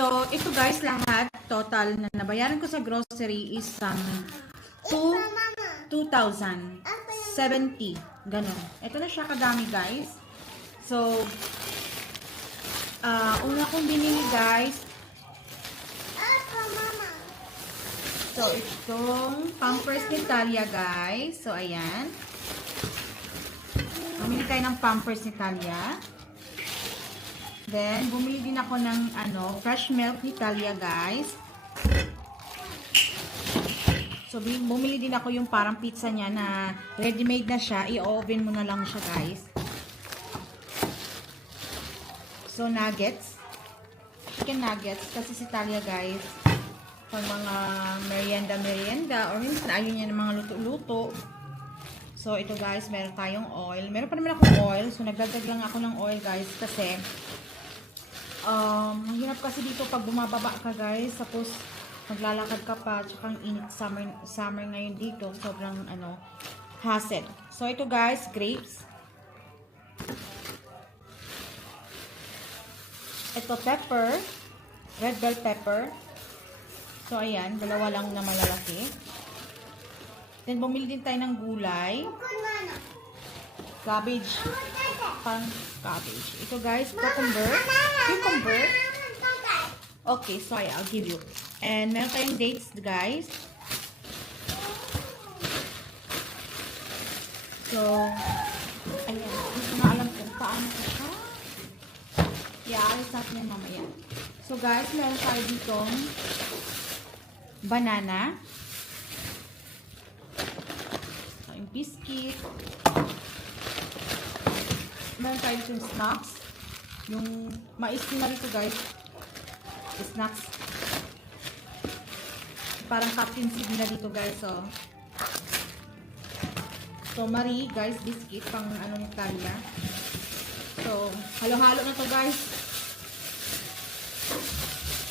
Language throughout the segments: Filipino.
So, ito guys, lahat, total na nabayaran ko sa grocery is 2,070. Ganon. Ito na siya kadami guys. So, una kong binili guys. So, itong Pampers ni Talia guys. So, ayan. Bumili tayo ng Pampers ni Talia. Then, bumili din ako ng fresh milk ni Talia guys. So, bumili din ako yung parang pizza niya na ready-made na siya. I-oven mo na lang siya guys. So, nuggets. Chicken nuggets. Kasi si Talia guys, pag mga merienda or minsan ayaw niya ng mga luto-luto. So, ito guys, meron tayong oil. Meron pa naman akong oil. So, nagdagdag lang ako ng oil guys kasi hirap kasi dito pag bumababa ka guys. Tapos, maglalakad ka pa. Tsaka ang init summer ngayon dito. Sobrang hassle. So, ito guys, grapes. Ito, pepper. Red bell pepper. So, ayan. Dalawa lang na malalaki. Then, bumili din tayo ng gulay. Cabbage. Pang cabbage. Ito guys, cucumber. Okay, sorry, I'll give you. And meron tayong dates guys. So, ayan. Hindi na alam kung paano ko siya. I-alis natin yan mamaya. So guys, meron tayo ditong banana. So, yung biscuit. Meron tayo yung snacks. Yung mais na rito guys. Snacks. Parang Captain Seed na dito guys. So Marie guys, biscuit pang ni Talia. So, halo-halo na to guys.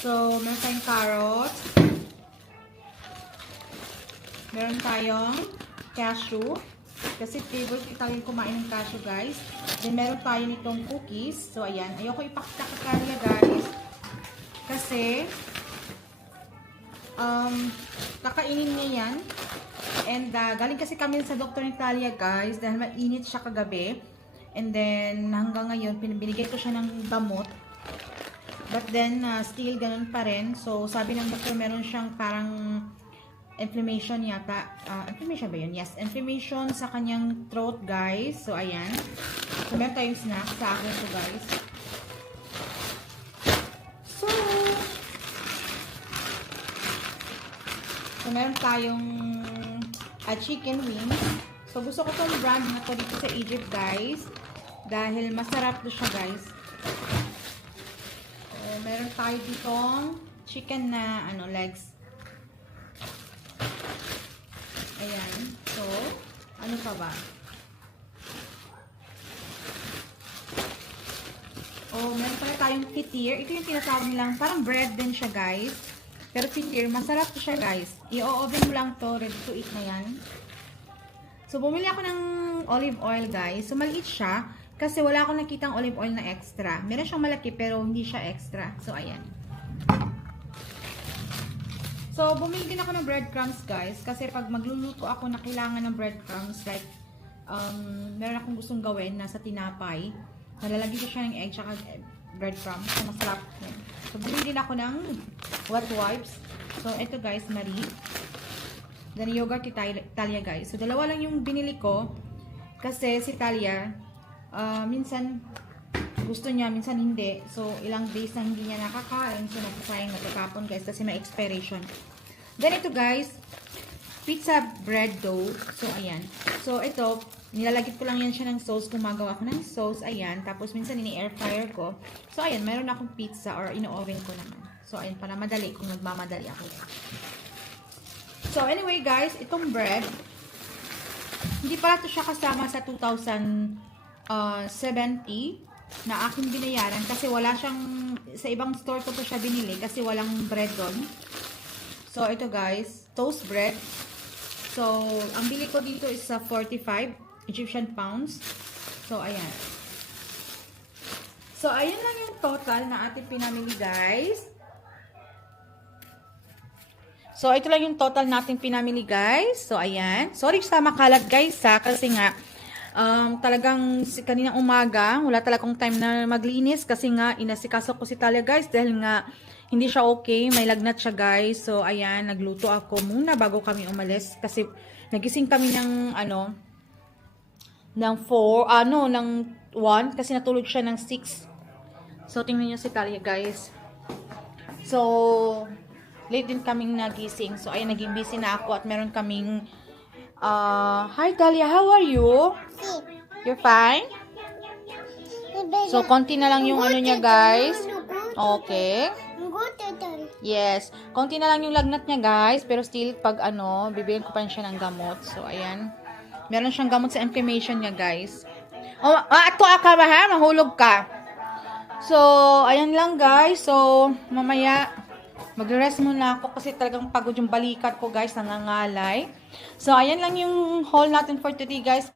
So, meron tayong carrot. Meron tayong cashew. Kasi favorite Italian kumain ng cashew guys. Then meron tayo nitong cookies. So ayan, ayoko ipakita ka Talia guys. Kasi kakainin niya yan. And galing kasi kami sa doktor ni Talia guys dahil mainit siya kagabi. And then hanggang ngayon binigay ko siya ng gamot. But then still ganun pa rin. So sabi ng doktor meron siyang parang inflammation yata. Inflammation ba yun? Yes. Inflammation sa kanyang throat, guys. So, ayan. So, meron tayong snack sa akin to, guys. So, meron tayong chicken wings. So, gusto ko itong brand na to dito sa Egypt, guys. Dahil masarap to siya, guys. So, meron tayo ditong chicken na, legs. Ayan. So, ano pa ba? Oh, meron pala tayong fitir. Ito yung tinatawag nilang, parang bread din siya, guys. Pero fitir, masarap to siya, guys. I-oven mo lang to, ready to eat na yan. So, bumili ako ng olive oil, guys. So, maliit siya. Kasi wala akong nakitang olive oil na extra. Meron siyang malaki, pero hindi siya extra. So, ayan. So, bumili din ako ng breadcrumbs, guys. Kasi pag magluluto ako na kailangan ng breadcrumbs, like, meron akong gustong gawin na sa tinapay. Nalalagay ko siya ng egg tsaka breadcrumbs. So, masarap. So, bumili din ako ng wet wipes. So, ito guys, Marie. Then, yogurt ni Talia, guys. So, dalawa lang yung binili ko. Kasi si Talia, minsan gusto niya, minsan hindi. So, ilang days na hindi niya nakakain. So, nagsasayang natatapon, guys. Kasi may expiration. Then, ito, guys. Pizza bread dough. So, ayan. So, ito, nilalagit ko lang yan siya ng sauce. Gumagawa ko ng sauce. Ayan. Tapos, minsan, ini-air fryer ko. So, ayan. Meron akong pizza or ino-oven ko naman. So, ayan. Para madali kung nagmamadali ako. So, anyway, guys. Itong bread, hindi pala ito siya kasama sa 2,070 na aking binayaran kasi wala siyang, sa ibang store ko siya binili kasi walang bread doon. So, ito guys, toast bread. So, ang bili ko dito is 45 Egyptian pounds. So, ayan. So, ayan lang yung total na ating pinamili guys. So, ito lang yung total nating pinamili, guys. So, ayan. Sorry sa makalat, guys, ha. Kasi nga, talagang kaninang umaga, wala talagang time na maglinis. Kasi nga, inasikaso ko si Talia, guys. Dahil nga, hindi siya okay. May lagnat siya, guys. So, ayan. Nagluto ako muna bago kami umalis. Kasi, nagising kami ng, ng 4, ng 1. Kasi natulog siya ng 6. So, tingnan niyo si Talia, guys. So, late din kaming nagising. So, ayan, naging busy na ako at meron kaming, hi, Talia, how are you? You're fine? So, konti na lang yung ano niya, guys. Okay. Yes. Konti na lang yung lagnat niya, guys. Pero still, pag bibigyan ko pa siya ng gamot. So, ayan. Meron siyang gamot sa inflammation niya, guys. Oh, ato ka ba, ha? Mahulog ka. So, ayan lang, guys. So, mamaya, magre-rest muna ako kasi talagang pagod yung balikat ko, guys, nangangalay. So, ayan lang yung haul natin for today, guys.